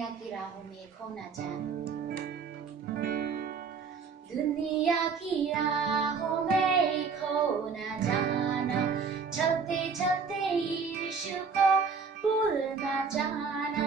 दुनिया की राहों में खो ना जाना, दुनिया की राहों में खो ना जाना, चलते चलते यीशु को भूल ना जाना।